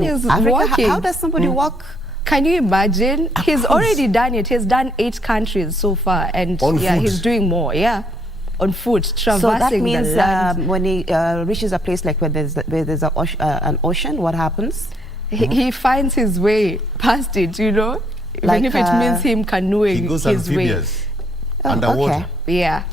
He's Africa, walking. how does somebody walk? Can you imagine? He's already done it. He's done 8 countries so far, and On yeah, foot. he's doing more. Yeah, on foot, traversing So that means the land. when he reaches a place like where there's an ocean, what happens? He finds his way past it. You know, even Like, if it means him canoeing He goes his way. amphibious. Oh, Underwater. okay. Yeah.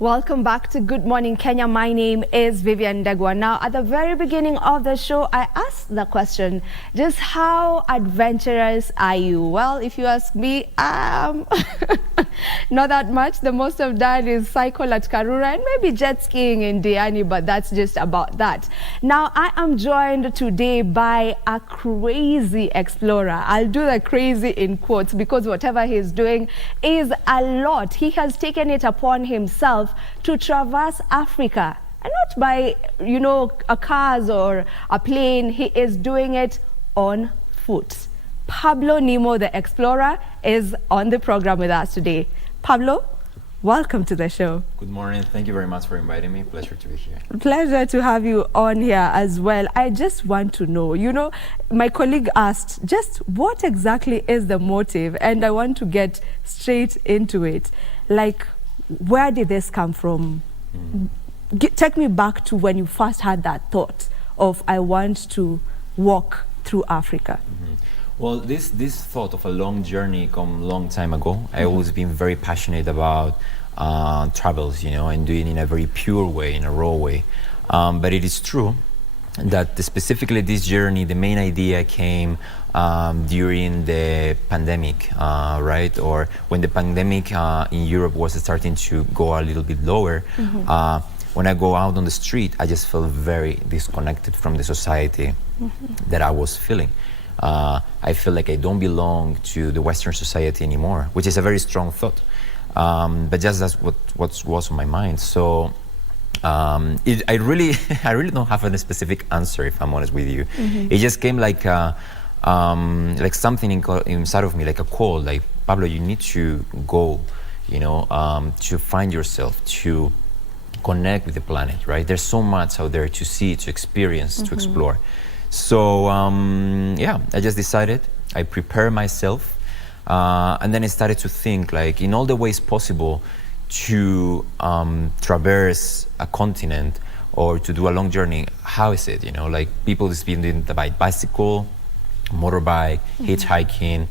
Welcome back to Good Morning Kenya. My name is Vivian Degwa. Now, at the very beginning of the show, I asked the question, just how adventurous are you? Well, if you ask me, not that much. The most I've done is cycle at Karura and maybe jet skiing in Diani, but that's just about that. Now, I am joined today by a crazy explorer. I'll do the crazy in quotes because whatever he's doing is a lot. He has taken it upon himself to traverse Africa, and not by, you know, a cars or a plane. He is doing it on foot. Pablo Nemo, the explorer, is on the program with us today. Pablo, welcome to the show. Good morning. Thank you very much for inviting me. Pleasure to be here. Pleasure to have you on here as well. I just want to know, you know, my colleague asked just what exactly is the motive, and I want to get straight into it. Like, where did this come from? Take me back to when you first had that thought of, I want to walk through Africa. Well, this thought of a long journey come a long time ago. I always been very passionate about travels, you know, and doing it in a very pure way, in a raw way. But it is true that specifically this journey, the main idea came during the pandemic, right? Or when the pandemic in Europe was starting to go a little bit lower. When I go out on the street, I just felt very disconnected from the society that I was feeling. I feel like I don't belong to the Western society anymore, which is a very strong thought. But just that's what was on my mind. So I really don't have a specific answer, if I'm honest with you. It just came like something inside of me, like a call, like, Pablo, you need to go, you know, to find yourself, to connect with the planet, right? There's so much out there to see, to experience, to explore. So yeah, I just decided, I prepared myself, and then I started to think, like, in all the ways possible to traverse a continent or to do a long journey. How is it, you know, like people is being doing by bicycle, motorbike, hitchhiking,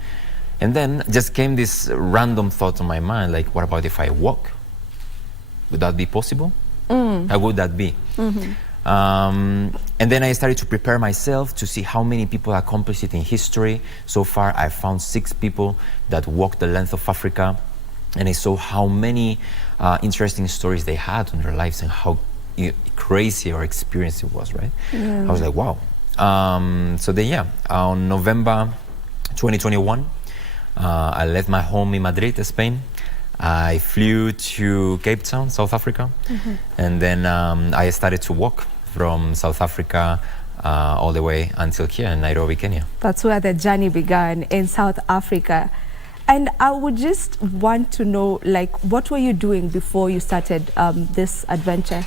and then just came this random thought on my mind, like, what about if I walk? Would that be possible? How would that be? And then I started to prepare myself to see how many people accomplished it in history. So far, I found 6 people that walked the length of Africa, and I saw how many interesting stories they had in their lives and how crazy our experience it was, right? I was like, wow. So then, yeah, on November 2021, I left my home in Madrid, Spain. I flew to Cape Town, South Africa, and then I started to walk from South Africa all the way until here in Nairobi, Kenya. That's where the journey began, in South Africa. And I would just want to know, like, what were you doing before you started this adventure?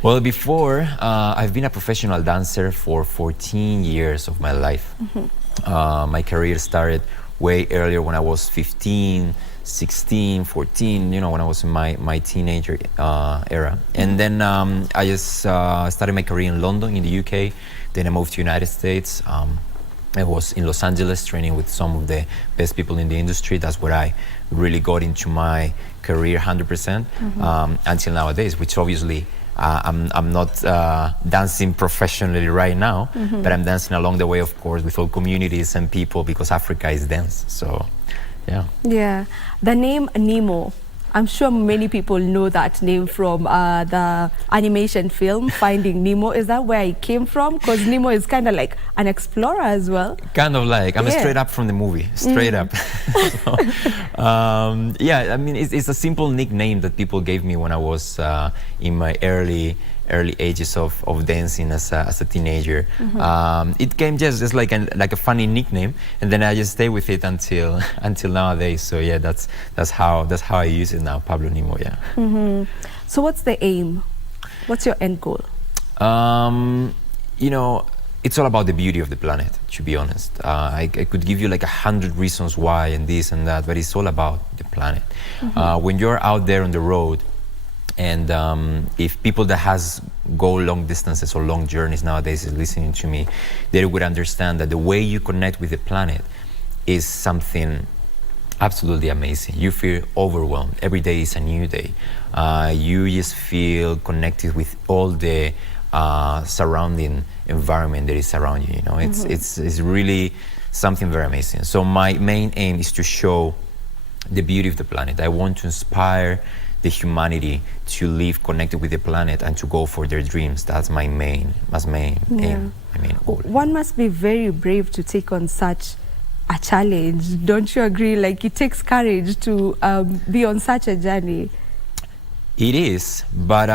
Well, before, I've been a professional dancer for 14 years of my life. My career started way earlier, when I was 15, 16, 14, you know, when I was in my teenager era. And then I just started my career in London, in the UK. Then I moved to United States. I was in Los Angeles training with some of the best people in the industry. That's where I really got into my career 100% until nowadays, which obviously I'm not dancing professionally right now, but I'm dancing along the way, of course, with all communities and people, because Africa is dance. So, yeah. Yeah. The name Nemo, I'm sure many people know that name from the animation film Finding Nemo. Is that where it came from? Because Nemo is kind of like an explorer as well. Kind of like, I'm straight up from the movie, straight up. So, yeah, I mean, it's a simple nickname that people gave me when I was in my early ages of dancing as a teenager. It came just like a funny nickname, and then I just stay with it until nowadays. So yeah, that's how I use it now, Pablo Nemo. Yeah. So what's the aim? What's your end goal? You know, it's all about the beauty of the planet, to be honest. I could give you like 100 reasons why and this and that, but it's all about the planet. When you're out there on the road, and if people that has go long distances or long journeys nowadays is listening to me, they would understand that the way you connect with the planet is something absolutely amazing. You feel overwhelmed. Every day is a new day. You just feel connected with all the surrounding environment that is around you. You know, it's really something very amazing. So my main aim is to show the beauty of the planet. I want to inspire the humanity to live connected with the planet and to go for their dreams. That's my main aim, my main goal. One must be very brave to take on such a challenge. Don't you agree? Like, it takes courage to be on such a journey. It is, but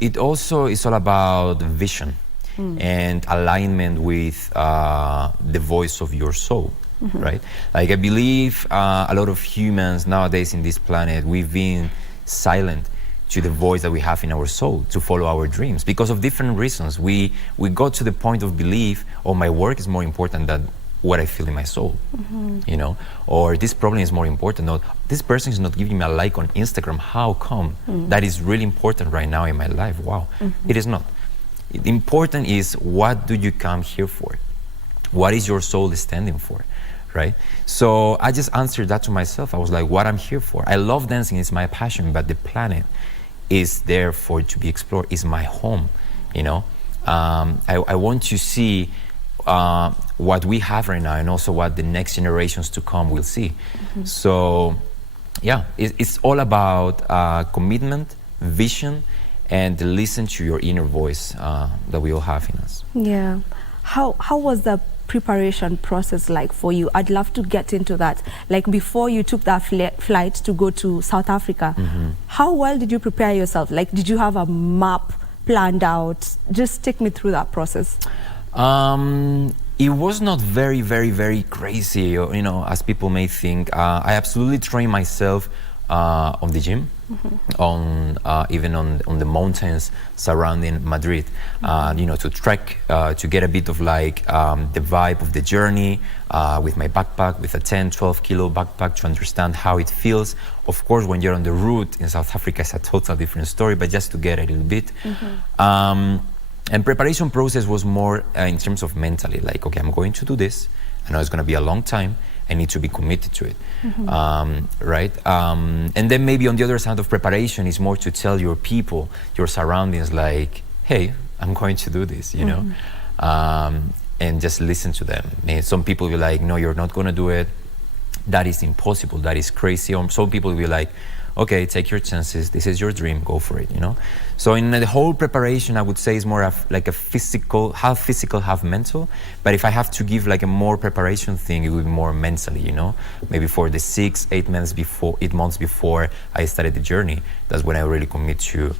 it also is all about vision and alignment with the voice of your soul. Right? Like, I believe a lot of humans nowadays in this planet, we've been silent to the voice that we have in our soul to follow our dreams because of different reasons. We got to the point of belief, oh, my work is more important than what I feel in my soul, you know, or this problem is more important. No, this person is not giving me a like on Instagram. How come? That is really important right now in my life. Wow. It is not. Important is, what do you come here for? What is your soul standing for? Right? So I just answered that to myself. I was like, what I'm here for. I love dancing, it's my passion, but the planet is there for to be explored, is my home, you know. I want to see what we have right now and also what the next generations to come will see. So yeah, it's all about commitment, vision, and listen to your inner voice that we all have in us. Yeah. How was the preparation process like for you? I'd love to get into that. Like, before you took that flight to go to South Africa, how well did you prepare yourself? Like, did you have a map planned out? Just take me through that process. It was not very, very, very crazy, you know, as people may think. I absolutely trained myself on the gym, on even on the mountains surrounding Madrid, you know, to trek, to get a bit of like the vibe of the journey with my backpack, with a 10, 12 kilo backpack, to understand how it feels. Of course, when you're on the route in South Africa, it's a total different story, but just to get a little bit. And preparation process was more in terms of mentally, like, okay, I'm going to do this. I know it's going to be a long time. I need to be committed to it, right? And then maybe on the other side of preparation is more to tell your people, your surroundings, like, hey, I'm going to do this, you know? And just listen to them. And some people will be like, no, you're not going to do it. That is impossible. That is crazy. Or some people will be like, okay, take your chances. This is your dream. Go for it, you know? So in the whole preparation, I would say is more of like a physical, half mental. But if I have to give like a more preparation thing, it would be more mentally, you know? Maybe for the 8 months before I started the journey, that's when I really commit to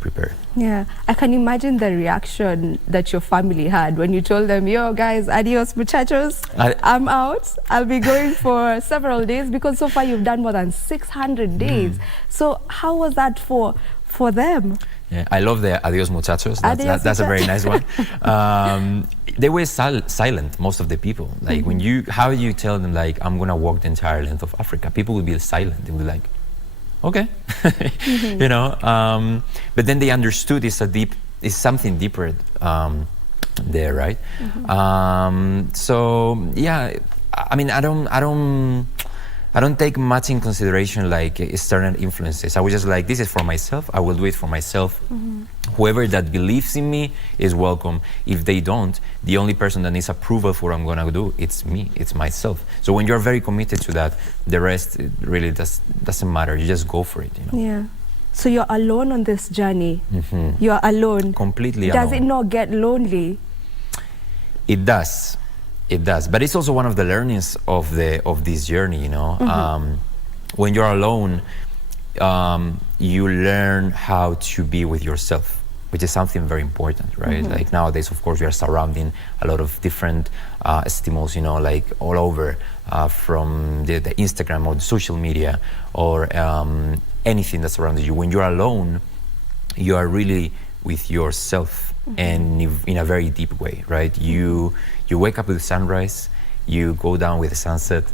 prepare. Yeah, I can imagine the reaction that your family had when you told them, yo guys, adios muchachos, I'm out. I'll be going for several days, because so far you've done more than 600 days. So how was that for them? Yeah, I love the adios muchachos. That's a very nice one. They were silent, most of the people. Like how do you tell them, like, I'm gonna walk the entire length of Africa? People will be silent. They will be like, okay, you know, but then they understood it's something deeper there, right? So yeah, I mean, I don't take much in consideration like external influences. I was just like, this is for myself. I will do it for myself. Whoever that believes in me is welcome. If they don't, the only person that needs approval for what I'm gonna do, it's me, it's myself. So when you're very committed to that, the rest really doesn't matter. You just go for it, you know? Yeah. So you're alone on this journey. You're alone. Completely alone. Does it not get lonely? It does. It does. But it's also one of the learnings of this journey, you know? When you're alone, you learn how to be with yourself, which is something very important, right? Like nowadays, of course, we are surrounding a lot of different stimuli, you know, like all over, from the Instagram or the social media or anything that surrounds you. When you're alone, you are really with yourself and in a very deep way, right? You wake up with the sunrise, you go down with the sunset,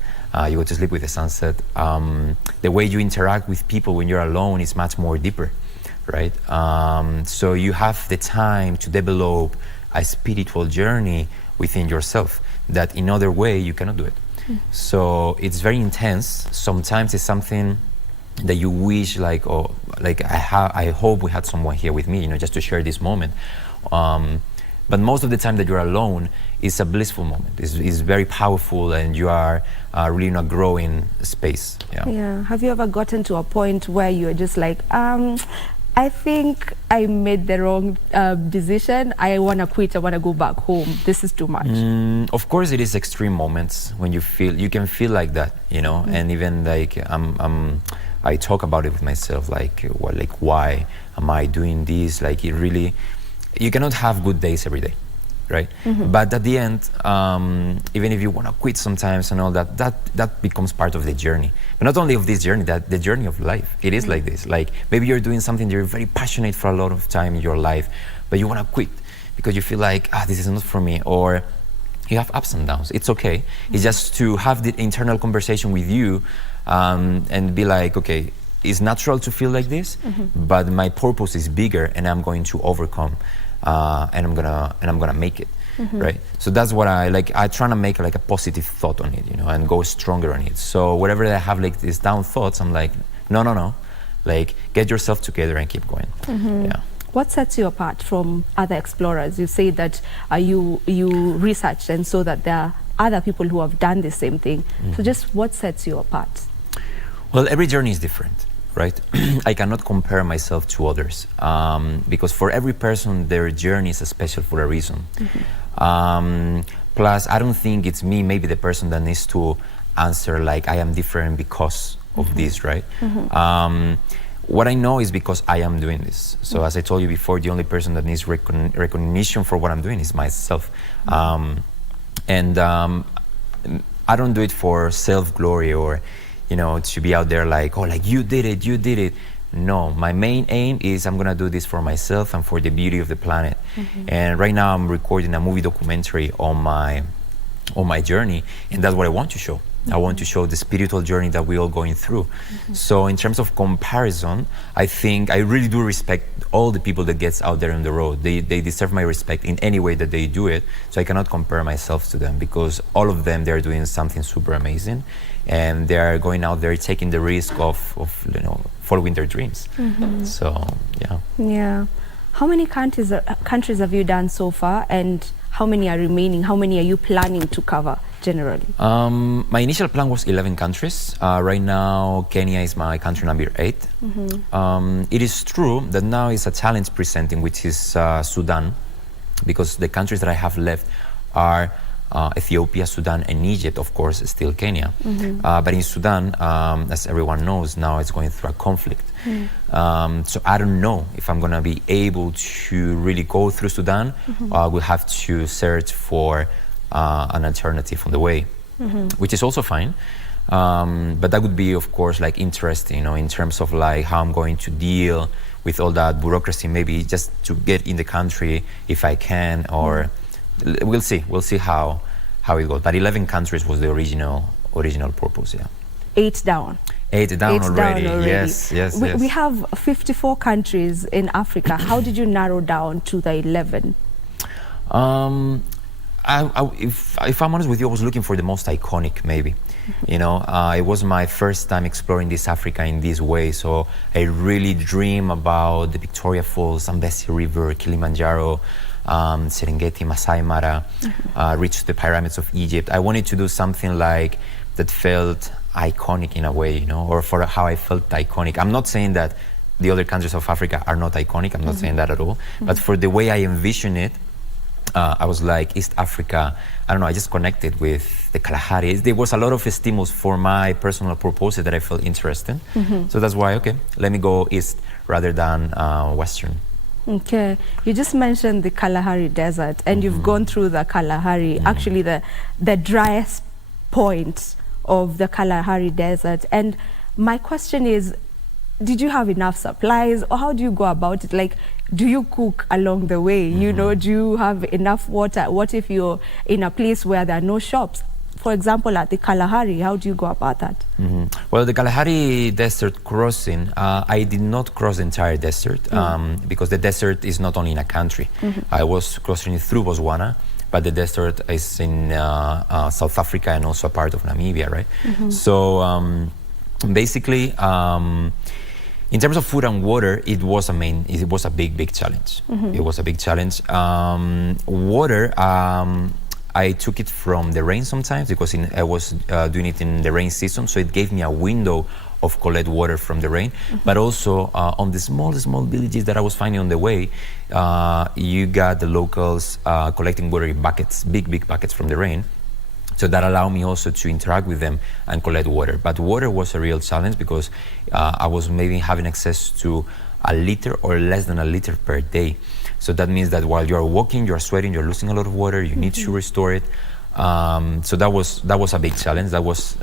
you go to sleep with the sunset. The way you interact with people when you're alone is much more deeper, right? So you have the time to develop a spiritual journey within yourself that in other way you cannot do it. So it's very intense. Sometimes it's something that you wish like, oh, like I hope we had someone here with me, just to share this moment. But most of the time that you're alone, it's a blissful moment. It's very powerful, and you are really in a growing space. Yeah. Have you ever gotten to a point where you're just like, I think I made the wrong decision. I want to quit. I want to go back home. This is too much. Of course, it is extreme moments when you can feel like that, and even like I talk about it with myself, like, why am I doing this? Like, you cannot have good days every day, right? But at the end, even if you want to quit sometimes and all that becomes part of the journey. But not only of this journey, that the journey of life. It is like this. Like, maybe you're doing something you're very passionate for a lot of time in your life, but you want to quit because you feel like, this is not for me, or you have ups and downs. It's okay. It's just to have the internal conversation with you, and be like, okay, it's natural to feel like this, but my purpose is bigger, and I'm going to overcome, and I'm gonna make it, right? So that's what I try to make like a positive thought on it, and go stronger on it. So wherever I have like these down thoughts, I'm like, no, like, get yourself together and keep going. Yeah. What sets you apart from other explorers? You say that you researched and saw that there are other people who have done the same thing. So just what sets you apart? Well, every journey is different, right? I cannot compare myself to others, because for every person, their journey is special for a reason. Plus, I don't think it's me, maybe the person that needs to answer like I am different because of this, right? What I know is because I am doing this. So as I told you before, the only person that needs recognition for what I'm doing is myself. And I don't do it for self-glory or to be out there like, oh, like you did it. No, my main aim is I'm gonna do this for myself and for the beauty of the planet. And right now I'm recording a movie documentary on my journey, and that's what I want to show. I want to show the spiritual journey that we're all going through. So in terms of comparison, I think I really do respect all the people that gets out there on the road. They deserve my respect in any way that they do it. So I cannot compare myself to them, because all of them, they're doing something super amazing, and they're going out there taking the risk of following their dreams. So yeah. How many countries have you done so far, and how many are remaining? How many are you planning to cover generally? My initial plan was 11 countries. Right now, Kenya is my country number 8. It is true that now is a challenge presenting, which is Sudan, because the countries that I have left are Ethiopia, Sudan, and Egypt. Of course, still Kenya. But in Sudan, as everyone knows, now it's going through a conflict. So I don't know if I'm going to be able to really go through Sudan. We'll have to search for an alternative on the way, which is also fine. But that would be, of course, like interesting, in terms of like how I'm going to deal with all that bureaucracy, maybe just to get in the country if I can, or we'll see how it goes. But 11 countries was the original purpose. 8 down. 8 down already. Yes. We have 54 countries in Africa. How did you narrow down to the 11? If I'm honest with you, I was looking for the most iconic, maybe. It was my first time exploring this Africa in this way, so I really dream about the Victoria Falls, Zambezi River, Kilimanjaro, Serengeti, Masai Mara, reach the pyramids of Egypt. I wanted to do something like that felt iconic in a way, or for how I felt iconic. I'm not saying that the other countries of Africa are not iconic. I'm not saying that at all. But for the way I envision it, I was like, East Africa, I don't know, I just connected with the Kalahari. There was a lot of stimulus for my personal purposes that I felt interested. So that's why, okay, let me go East rather than Western. Okay, you just mentioned the Kalahari Desert, and you've gone through the Kalahari, actually the driest point of the Kalahari Desert. And my question is, did you have enough supplies, or how do you go about it? Like, do you cook along the way? You know, do you have enough water? What if you're in a place where there are no shops? For example, at the Kalahari, how do you go about that? Well, the Kalahari Desert crossing, I did not cross the entire desert because the desert is not only in a country. I was crossing through Botswana, but the desert is in South Africa and also a part of Namibia, right? So basically, in terms of food and water, it was a big challenge. It was a big challenge. Water, I took it from the rain sometimes because I was doing it in the rain season, so it gave me a window of collect water from the rain. But also on the small villages that I was finding on the way, you got the locals collecting water in buckets, big buckets from the rain. So that allowed me also to interact with them and collect water. But water was a real challenge because I was maybe having access to a liter or less than a liter per day. So that means that while you're walking, you're sweating, you're losing a lot of water, you need to restore it. So that was a big challenge. I was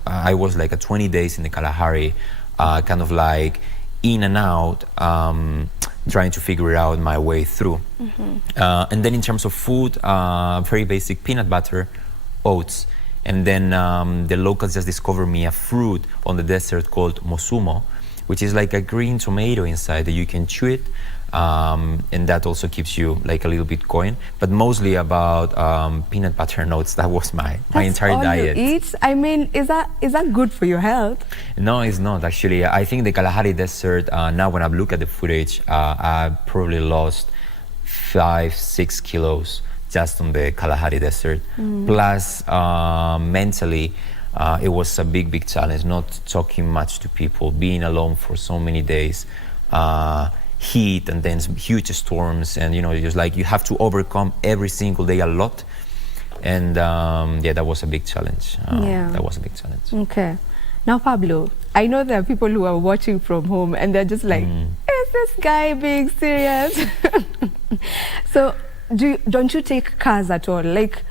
like 20 days in the Kalahari, kind of like in and out, trying to figure out my way through. And then in terms of food, very basic peanut butter, oats. And then the locals just discovered me a fruit on the desert called mosumo, which is like a green tomato inside that you can chew it. And that also keeps you like a little bit going, but mostly about peanut butter and oats. That was my entire diet. You eat? I mean, is that good for your health? No, it's not actually. I think the Kalahari Desert, now when I look at the footage, I probably lost 5-6 kilos just on the Kalahari Desert. Plus, mentally, it was a big challenge, not talking much to people, being alone for so many days. Heat and then huge storms, and just like you have to overcome every single day a lot, and that was a big challenge. That was a big challenge. Okay, now Pablo, I know there are people who are watching from home and they're just like, is this guy being serious? So don't you take cars at all? Like,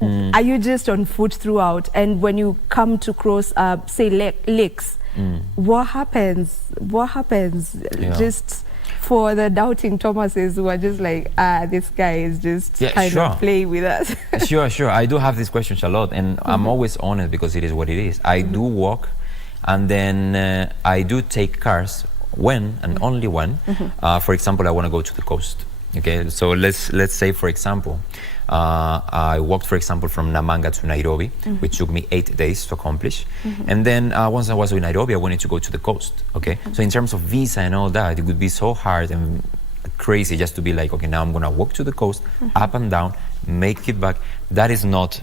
are you just on foot throughout? And when you come to cross say lakes, what happens? Just for the doubting Thomases who are just like, this guy is just kind of playing with us. Sure. I do have these questions a lot, and I'm always honest because it is what it is. I do walk, and then I do take cars when and only when. For example, I want to go to the coast. Okay, so let's say, for example, I walked, for example, from Namanga to Nairobi, which took me 8 days to accomplish. And then once I was in Nairobi, I wanted to go to the coast. Okay, so in terms of visa and all that, it would be so hard and crazy just to be like, okay, now I'm gonna walk to the coast, up and down, make it back. That is not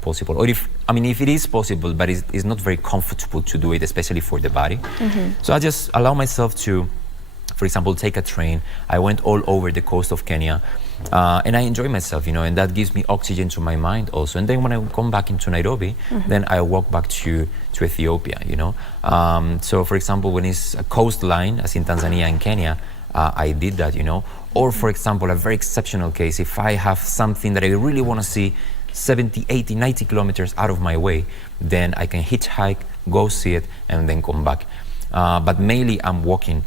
possible. Or if it is possible, but it's not very comfortable to do it, especially for the body. So I just allow myself to, for example, take a train. I went all over the coast of Kenya, and I enjoy myself, and that gives me oxygen to my mind also. And then when I come back into Nairobi, then I walk back to Ethiopia, So for example, when it's a coastline, as in Tanzania and Kenya, I did that, Or for example, a very exceptional case, if I have something that I really want to see 70, 80, 90 kilometers out of my way, then I can hitchhike, go see it, and then come back. But mainly I'm walking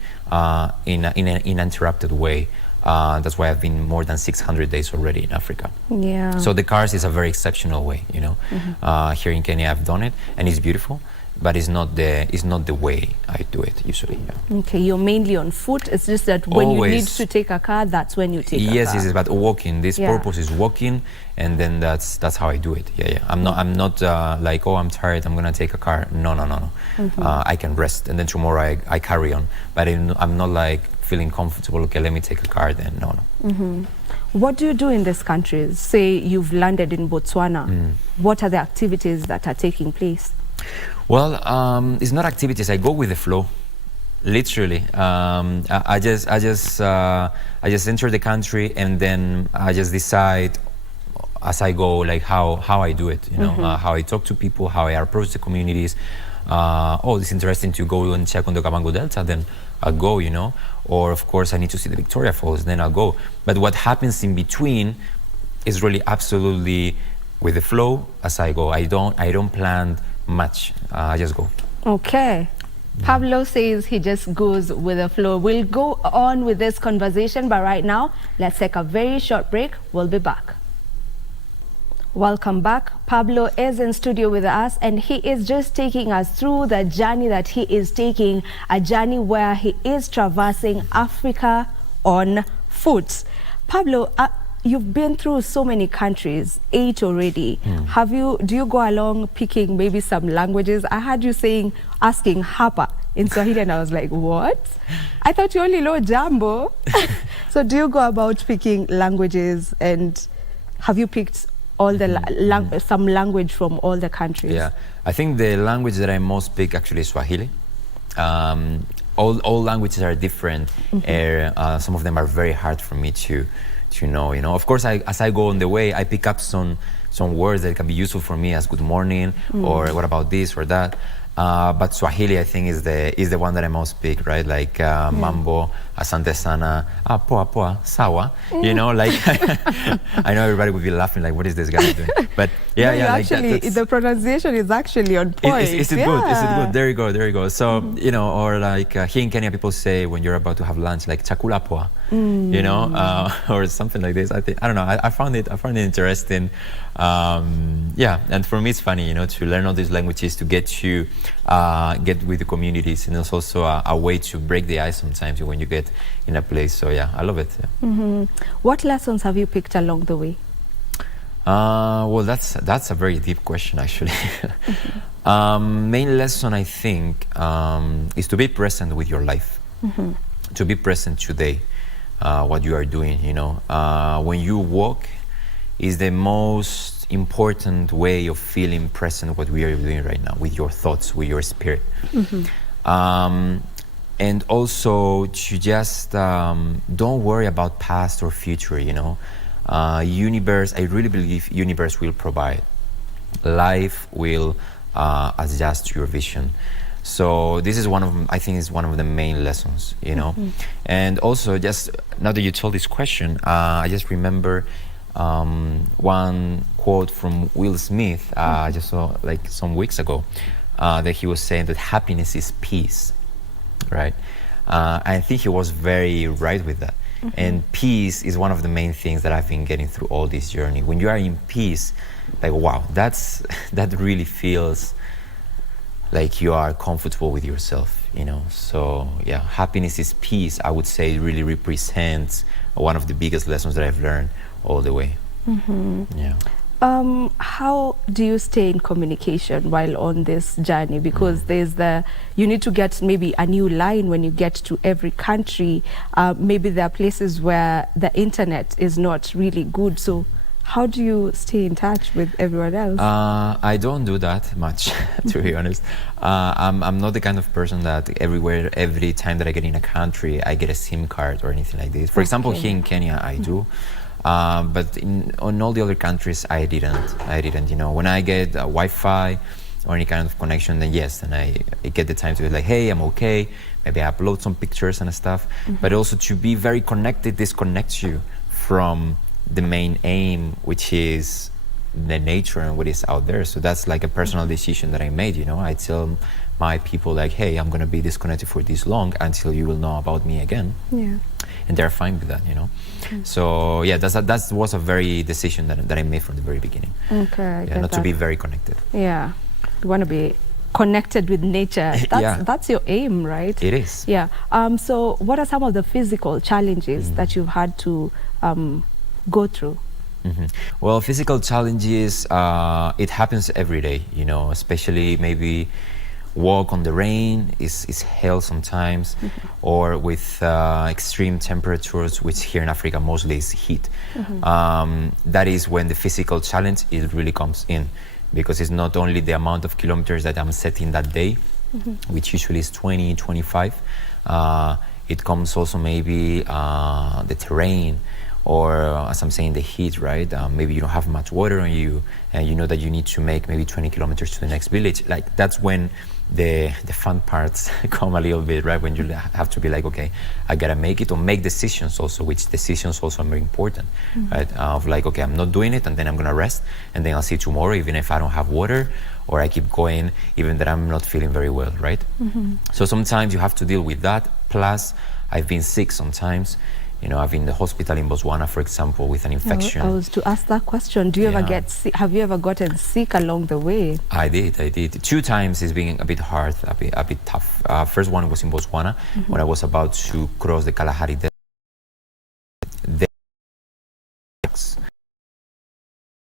in an uninterrupted way. That's why I've been more than 600 days already in Africa. Yeah. So the cars is a very exceptional way, Here in Kenya I've done it, and it's beautiful, but it's not the way I do it usually. Yeah. Okay, you're mainly on foot. It's just that when you need to take a car, that's when you take a car. Yes, but walking. This purpose is walking, and then that's how I do it. Yeah. I'm not like, oh, I'm tired, I'm gonna take a car. No. I can rest, and then tomorrow I carry on. But I'm not like feeling comfortable. Okay, let me take a car. Then no. What do you do in these countries? Say you've landed in Botswana. What are the activities that are taking place? Well, it's not activities. I go with the flow, literally. I just enter the country, and then I just decide as I go, like how I do it. How I talk to people, how I approach the communities. It's interesting to go and check on the Kabango Delta. Then I'll go. Or of course I need to see the Victoria Falls. Then I'll go. But what happens in between is really absolutely with the flow as I go. I don't plan much. I just go. Okay. Pablo says he just goes with the flow. We'll go on with this conversation, but right now, let's take a very short break. We'll be back. Welcome back. Pablo is in studio with us, and he is just taking us through the journey that he is taking, a journey where he is traversing Africa on foot. Pablo, you've been through so many countries, 8 already. Do you go along picking maybe some languages? I heard you asking hapa in Swahili, and I was like, what? I thought you only know Jambo. So do you go about picking languages, and have you picked all the some language from all the countries? Yeah, I think the language that I most pick actually is Swahili. All languages are different. Some of them are very hard for me to know. Of course, as I go on the way, I pick up some words that can be useful for me, as good morning, or what about this or that. But Swahili, I think, is the one that I most pick, right? Like mambo, asante sana, poa poa, sawa. Like I know everybody would be laughing, like, what is this guy doing? But yeah, no, yeah, like actually, the pronunciation is actually on point. Is it good? Is it good? There you go. So or like here in Kenya, people say when you're about to have lunch, like chakula poa, or something like this. I don't know. I found it interesting. And for me, it's funny, to learn all these languages, to get with the communities, and it's also a way to break the ice sometimes when you get in a place. So yeah, I love it. Yeah. What lessons have you picked along the way? Well, that's a very deep question, actually. Main lesson, I think, is to be present with your life, to be present today, what you are doing. When you walk, is the most important way of feeling present what we are doing right now, with your thoughts, with your spirit. And also to just don't worry about past or future. Universe, I really believe universe will provide. Life will adjust to your vision. So this is I think is one of the main lessons, And also, just now that you told this question, I just remember one quote from Will Smith, I just saw like some weeks ago, that he was saying that happiness is peace, right? I think he was very right with that. And peace is one of the main things that I've been getting through all this journey. When you are in peace, like, wow, that really feels like you are comfortable with yourself, So yeah, happiness is peace. I would say it really represents one of the biggest lessons that I've learned all the way. Yeah. How do you stay in communication while on this journey? Because you need to get maybe a new line when you get to every country. Maybe there are places where the internet is not really good. So how do you stay in touch with everyone else? I don't do that much, to be honest. I'm not the kind of person that every time that I get in a country, I get a SIM card or anything like this. For example, here in Kenya, I do. But on all the other countries, I didn't. When I get Wi-Fi or any kind of connection, then yes, and I get the time to be like, hey, I'm okay. Maybe I upload some pictures and stuff. But also to be very connected disconnects you from the main aim, which is the nature and what is out there. So that's like a personal decision that I made. I tell my people like, hey, I'm gonna be disconnected for this long until you will know about me again. Yeah. And they're fine with that, So yeah, that was a very decision that I made from the very beginning. Okay. Yeah, not to be very connected. Yeah, you want to be connected with nature. That's your aim, right? It is. Yeah. So what are some of the physical challenges that you've had to go through? Well, physical challenges, it happens every day, especially maybe walk on the rain is hell sometimes, or with extreme temperatures, which here in Africa mostly is heat. That is when the physical challenge really comes in, because it's not only the amount of kilometers that I'm setting that day, which usually is 20, 25. It comes also maybe the terrain, or as I'm saying, the heat, right? Maybe you don't have much water on you, and you know that you need to make maybe 20 kilometers to the next village. Like that's when the fun parts come a little bit, right? When you have to be like, okay, I gotta make it, or make decisions also, which decisions also are very important, right? Of like, okay, I'm not doing it, and then I'm gonna rest, and then I'll see tomorrow, even if I don't have water, or I keep going, even that I'm not feeling very well, right? So sometimes you have to deal with that. Plus, I've been sick sometimes. You know, I've been in the hospital in Botswana, for example, with an infection. I was to ask that question. Do you ever get sick? Have you ever gotten sick along the way? I did. 2 times. It's been a bit hard, a bit tough. First one was in Botswana, when I was about to cross the Kalahari Desert.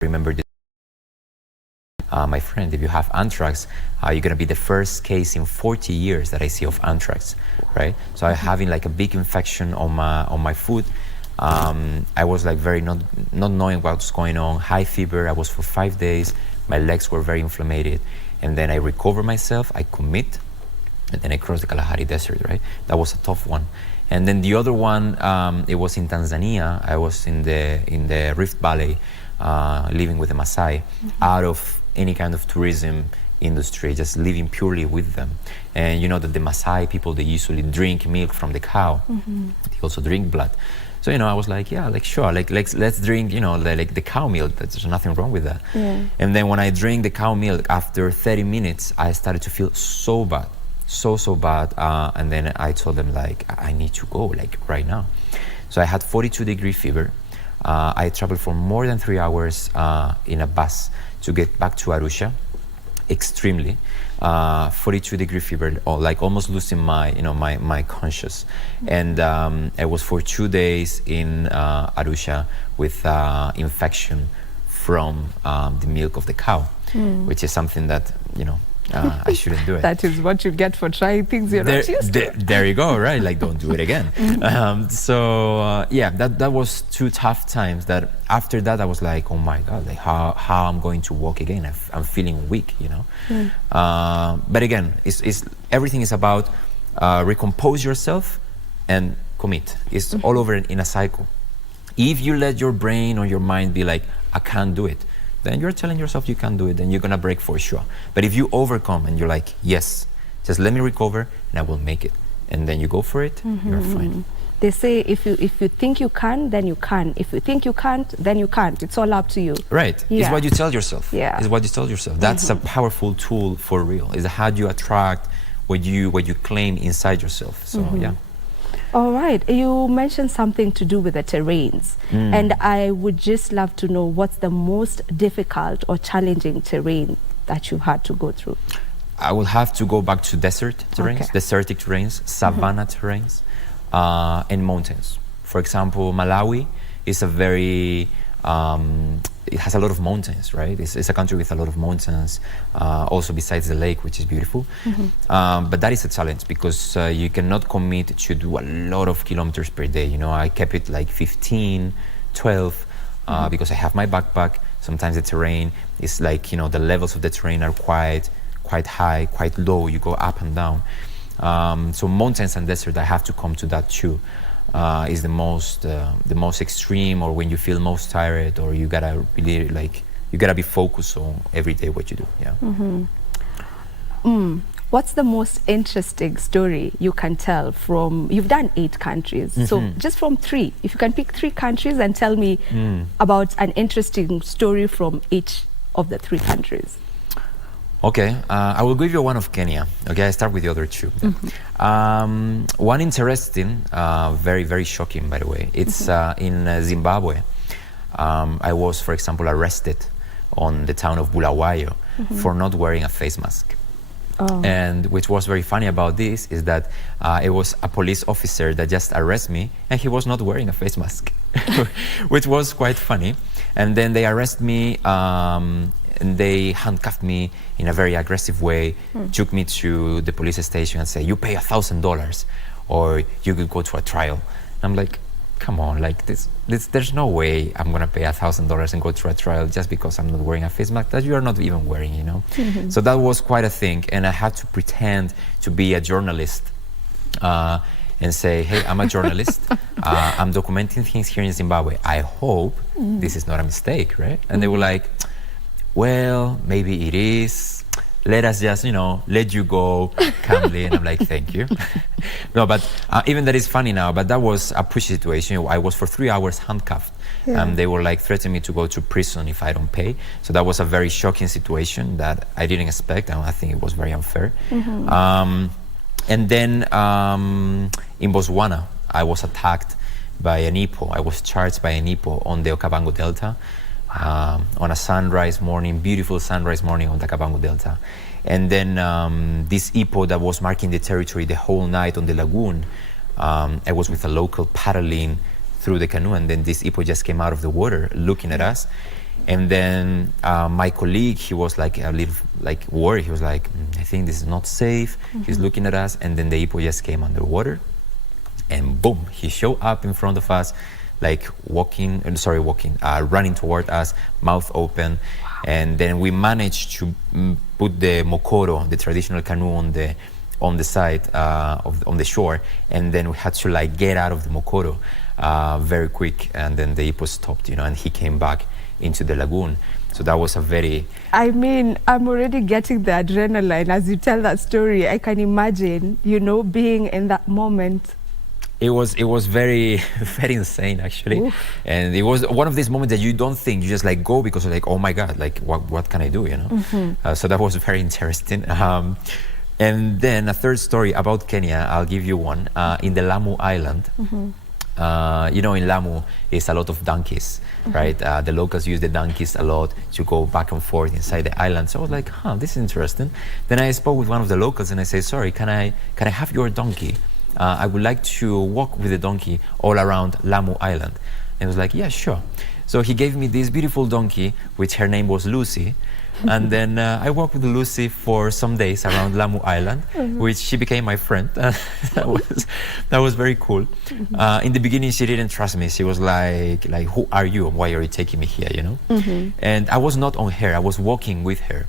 Remember this. My friend, if you have anthrax, you're gonna be the first case in 40 years that I see of anthrax, right? So I'm having like a big infection on my foot. I was like very not knowing what's going on, high fever. I was for 5 days. My legs were very inflamed, and then I recovered myself. I commit, and then I crossed the Kalahari Desert, right? That was a tough one. And then the other one, it was in Tanzania. I was in the Rift Valley, living with the Maasai, out of any kind of tourism industry, just living purely with them. And you know that the Maasai people, they usually drink milk from the cow. They also drink blood. So, you know, I was like, yeah, like sure, like let's drink, you know, like the cow milk. There's nothing wrong with that. And then when I drink the cow milk, after 30 minutes, I started to feel so bad, so bad. And then I told them like, I need to go, like right now. So I had 42-degree fever. I traveled for more than 3 hours in a bus to get back to Arusha. Extremely 42-degree fever, or like almost losing my conscious. And I was for 2 days in Arusha with infection from the milk of the cow, which is something that, you know, I shouldn't do it. That is what you get for trying things you're not used to. There you go, right? Like, don't do it again. Yeah, that was 2 tough times. That after that, I was like, oh my God, like how I'm going to walk again? I'm feeling weak, you know. But again, it's everything is about recompose yourself and commit. It's all over in a cycle. If you let your brain or your mind be like, I can't do it, then you're telling yourself you can do it, and you're gonna break for sure. But if you overcome and you're like, yes, just let me recover and I will make it, and then you go for it, you're fine. They say if you think you can, then you can. If you think you can't, then you can't. It's all up to you. Right. It's what you tell yourself. Yeah. It's what you tell yourself. That's a powerful tool for real. Is how you attract what you claim inside yourself. So yeah. All right, you mentioned something to do with the terrains, and I would just love to know what's the most difficult or challenging terrain that you've had to go through. I will have to go back to desert terrains, desertic terrains, savanna terrains, and mountains. For example, Malawi is a very it has a lot of mountains, right? It's a country with a lot of mountains, also besides the lake, which is beautiful. But that is a challenge because you cannot commit to do a lot of kilometers per day. You know, I kept it like 15, 12, because I have my backpack. Sometimes the terrain is like, you know, the levels of the terrain are quite high, quite low. You go up and down. So mountains and desert, I have to come to that too. Is the most extreme, or when you feel most tired, or you gotta really you gotta be focused on every day what you do. Yeah. What's the most interesting story you can tell from, you've done 8 countries, so just from 3, if you can pick 3 countries and tell me about an interesting story from each of the 3 countries. Okay, I will give you one of Kenya. Okay, I start with the other 2. One interesting, very, very shocking, by the way. It's in Zimbabwe. I was, for example, arrested on the town of Bulawayo for not wearing a face mask. And which was very funny about this is that it was a police officer that just arrested me, and he was not wearing a face mask, which was quite funny. And then they arrested me, and they handcuffed me in a very aggressive way, took me to the police station and said, you pay $1,000 or you could go to a trial. And I'm like, come on, like this there's no way I'm gonna pay $1,000 and go to a trial just because I'm not wearing a face mask that you are not even wearing, you know? So that was quite a thing, and I had to pretend to be a journalist. and say, hey, I'm a journalist. I'm documenting things here in Zimbabwe. I hope this is not a mistake, right? And they were like, well, maybe it is. Let us just, let you go calmly. And I'm like, thank you. No, but even that is funny now, but that was a pushy situation. I was for 3 hours handcuffed. They were like threatening me to go to prison if I don't pay. So that was a very shocking situation that I didn't expect, and I think it was very unfair. And then in Botswana, I was attacked by an hippo. I was charged by an hippo on the Okavango Delta on a sunrise morning, beautiful sunrise morning on the Okavango Delta. And then this hippo that was marking the territory the whole night on the lagoon, I was with a local paddling through the canoe, and then this hippo just came out of the water looking at us. And then my colleague, he was like a little worried. He was like, I think this is not safe. He's looking at us, and then the hippo just came underwater, and boom, he showed up in front of us, like running toward us, mouth open. And then we managed to put the mokoro, the traditional canoe, on the side on the shore, and then we had to like get out of the mokoro very quick, and then the hippo stopped, and he came back into the lagoon. So that was a very... I mean, I'm already getting the adrenaline as you tell that story. I can imagine, being in that moment. It was very, very insane, actually. Oof. And it was one of these moments that you don't think, you just like go because you're like, oh my God, like what can I do, So that was very interesting. And then a third story about Kenya, I'll give you one. In the Lamu Island, in Lamu, it's a lot of donkeys, right? The locals use the donkeys a lot to go back and forth inside the island. So I was like, this is interesting. Then I spoke with one of the locals and I said, sorry, can I have your donkey? I would like to walk with the donkey all around Lamu Island. And he was like, yeah, sure. So he gave me this beautiful donkey, which her name was Lucy. And then I walked with Lucy for some days around Lamu Island, which she became my friend. That was very cool. In the beginning, she didn't trust me. She was like, who are you? Why are you taking me here? And I was not on her. I was walking with her.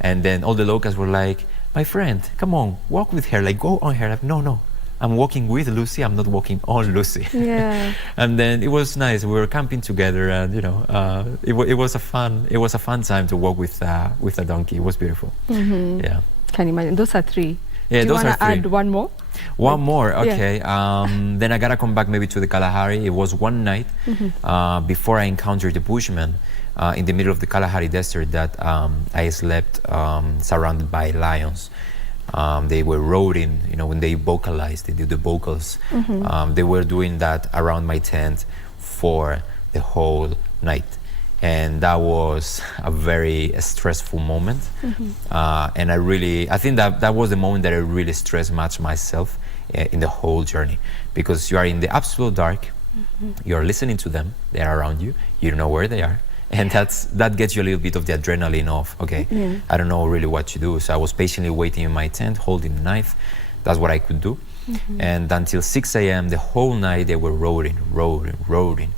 And then all the locals were like, my friend, come on, walk with her. Like, go on her. Like, no. I'm walking with Lucy. I'm not walking on Lucy. Yeah. And then it was nice. We were camping together, and it was a fun time to walk with a donkey. It was beautiful. Yeah. Can you imagine? Those are three. Yeah, Do you want to add one more? One more, okay. Yeah. Then I gotta come back maybe to the Kalahari. It was one night before I encountered the Bushmen in the middle of the Kalahari Desert that I slept surrounded by lions. They were roaring, when they vocalized, they did the vocals. They were doing that around my tent for the whole night. And that was a very stressful moment. And I think that was the moment that I really stressed much myself in the whole journey. Because you are in the absolute dark, you're listening to them, they're around you, you don't know where they are. And that gets you a little bit of the adrenaline of, I don't know really what to do. So I was patiently waiting in my tent, holding the knife. That's what I could do. And until 6 a.m., the whole night, they were roaring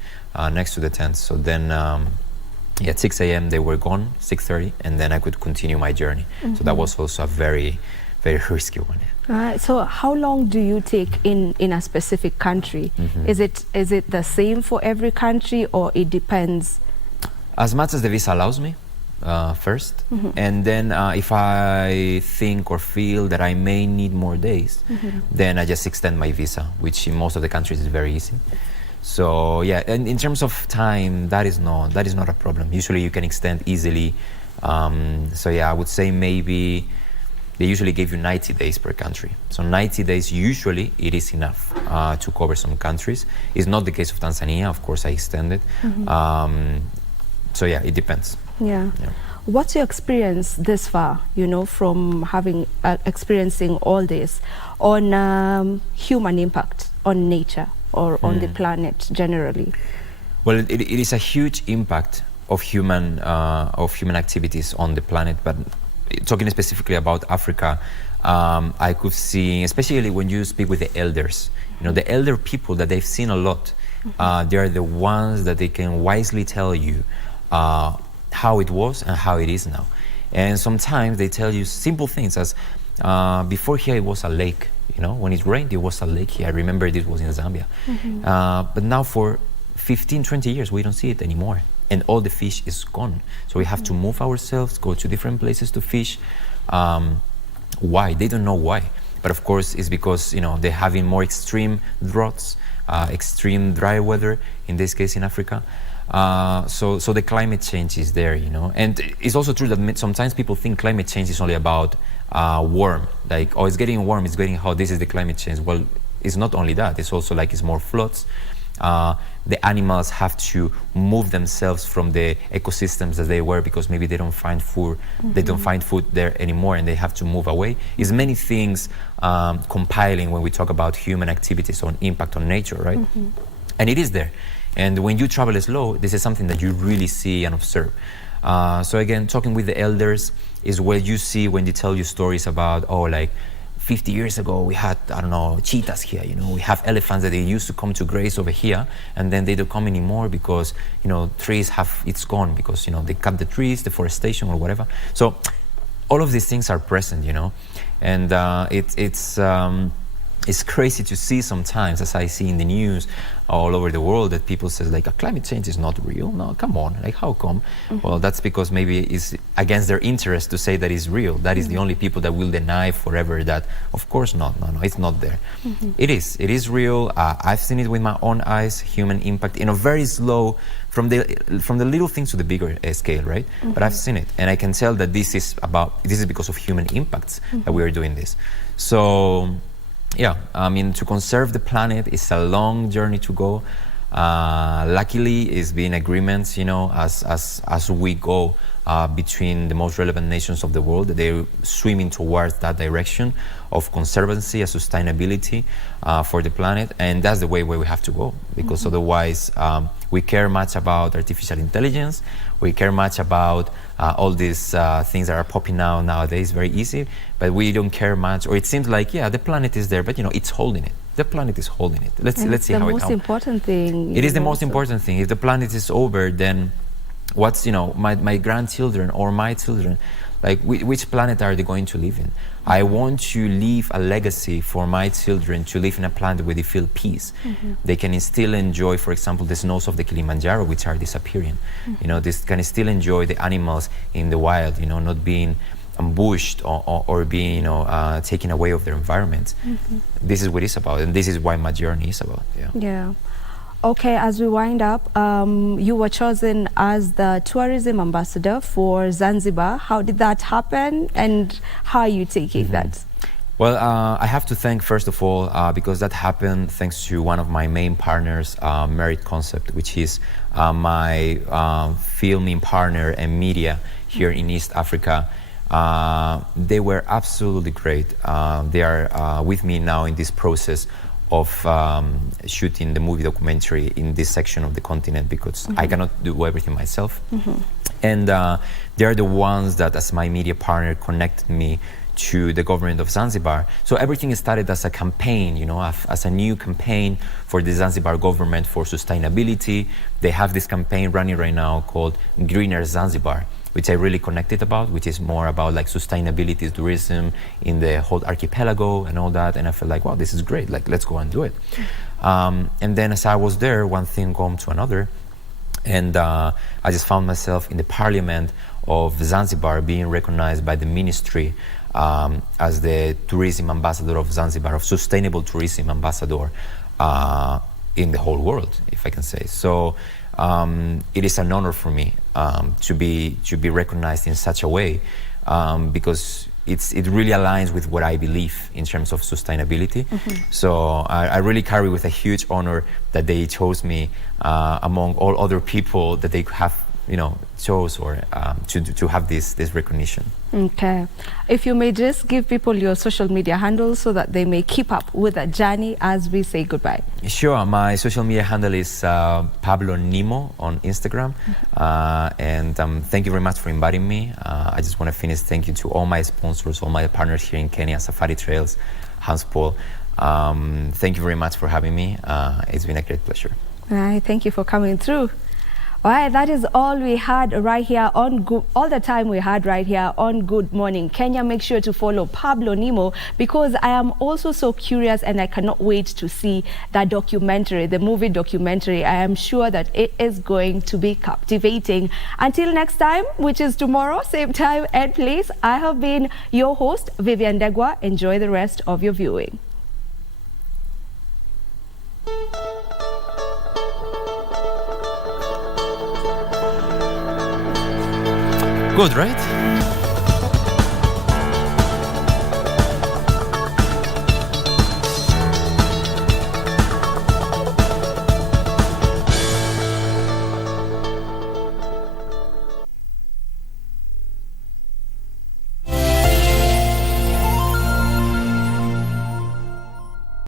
next to the tent. So then at 6 a.m., they were gone, 6:30, and then I could continue my journey. So that was also a very, very risky one. So how long do you take in a specific country? Is it the same for every country, or it depends? As much as the visa allows me, first. And then if I think or feel that I may need more days, then I just extend my visa, which in most of the countries is very easy. So yeah, and in terms of time, that is not a problem. Usually you can extend easily. So yeah, I would say maybe they usually give you 90 days per country. So 90 days, usually it is enough to cover some countries. It's not the case of Tanzania. Of course, I extended. So yeah, it depends. Yeah. What's your experience this far, from having experiencing all this on human impact on nature or on the planet generally? Well, it is a huge impact of human activities on the planet. But talking specifically about Africa, I could see, especially when you speak with the elders, the elder people that they've seen a lot, they are the ones that they can wisely tell you how it was and how it is now. And sometimes they tell you simple things as before here it was a lake, You know, when it rained, it was a lake here. I remember this was in Zambia. But now for 15, 20 years, we don't see it anymore. And all the fish is gone. So we have to move ourselves, go to different places to fish. Why? They don't know why. But of course, it's because, you know, they're having more extreme droughts, extreme dry weather, in this case in Africa. So the climate change is there, you know. And it's also true that sometimes people think climate change is only about warm. Like, oh, it's getting warm, it's getting hot, this is the climate change. Well, it's not only that, it's also like it's more floods. The animals have to move themselves from the ecosystems that they were because maybe they don't find food, they don't find food there anymore and they have to move away. It's many things compiling when we talk about human activities on impact on nature, right? And it is there. And when you travel slow, this is something that you really see and observe. So again, talking with the elders is where you see when they tell you stories about, oh, like 50 years ago, we had, I don't know, cheetahs here, you know, we have elephants that they used to come to graze over here, and then they don't come anymore because, you know, trees have, it's gone because, you know, they cut the trees, deforestation or whatever. So all of these things are present, you know, and it's crazy to see sometimes, as I see in the news all over the world, that people say like, climate change is not real. No, come on, like how come? Well, that's because maybe it's against their interest to say that it's real. That is the only people that will deny forever that, of course not, no, it's not there. It is real. I've seen it with my own eyes, human impact, in a very slow, from the little things to the bigger scale, right? But I've seen it, and I can tell that this is because of human impacts that we are doing this. So, yeah, I mean, to conserve the planet is a long journey to go. Luckily, it's been agreements, you know, as we go between the most relevant nations of the world. They're swimming towards that direction of conservancy and sustainability for the planet, and that's the way where we have to go, because otherwise we care much about artificial intelligence, we care much about all these things that are popping out nowadays very easy, but we don't care much, or it seems like, yeah, the planet is there, but you know, it's holding it. The planet is holding it. Let's see how it. The most important thing. It is the most important thing. If the planet is over, then what's, you know, my grandchildren or my children, like which planet are they going to live in? I want to leave a legacy for my children to live in a planet where they feel peace. They can still enjoy, for example, the snows of the Kilimanjaro, which are disappearing. You know, they can still enjoy the animals in the wild, you know, not being ambushed or being, you know, taken away of their environment. This is what it's about, and this is why my journey is about. Yeah. Okay, as we wind up, you were chosen as the tourism ambassador for Zanzibar. How did that happen, and how are you taking that? Well, I have to thank, first of all, because that happened thanks to one of my main partners, Merit Concept, which is my filming partner and media here in East Africa. They were absolutely great. They are with me now in this process of shooting the movie documentary in this section of the continent, because I cannot do everything myself. And they are the ones that, as my media partner, connected me to the government of Zanzibar. So everything started as a campaign, you know, as a new campaign for the Zanzibar government for sustainability. They have this campaign running right now called Greener Zanzibar, which I really connected about, which is more about like sustainability, tourism in the whole archipelago and all that. And I felt like, wow, this is great, like let's go and do it. And then as I was there, one thing came to another, and I just found myself in the parliament of Zanzibar being recognized by the ministry as the tourism ambassador of Zanzibar, of sustainable tourism ambassador in the whole world, if I can say. So it is an honor for me to be recognized in such a way, because it really aligns with what I believe in terms of sustainability. So I really carry with a huge honor that they chose me among all other people that they have, you know, chose or to have this recognition. Okay. If you may just give people your social media handles so that they may keep up with the journey as we say goodbye. Sure. My social media handle is Pablo Nemo on Instagram. And thank you very much for inviting me. I just want to finish thanking to all my sponsors, all my partners here in Kenya, Safari Trails, Hans Paul. Thank you very much for having me. It's been a great pleasure. All right. Thank you for coming through. All right, that is all we had right here on all the time we had right here on Good Morning Kenya. Make sure to follow Pablo Nemo, because I am also so curious and I cannot wait to see that documentary, the movie documentary. I am sure that it is going to be captivating. Until next time, which is tomorrow, same time and place, I have been your host, Vivian Degwa. Enjoy the rest of your viewing. Good, right?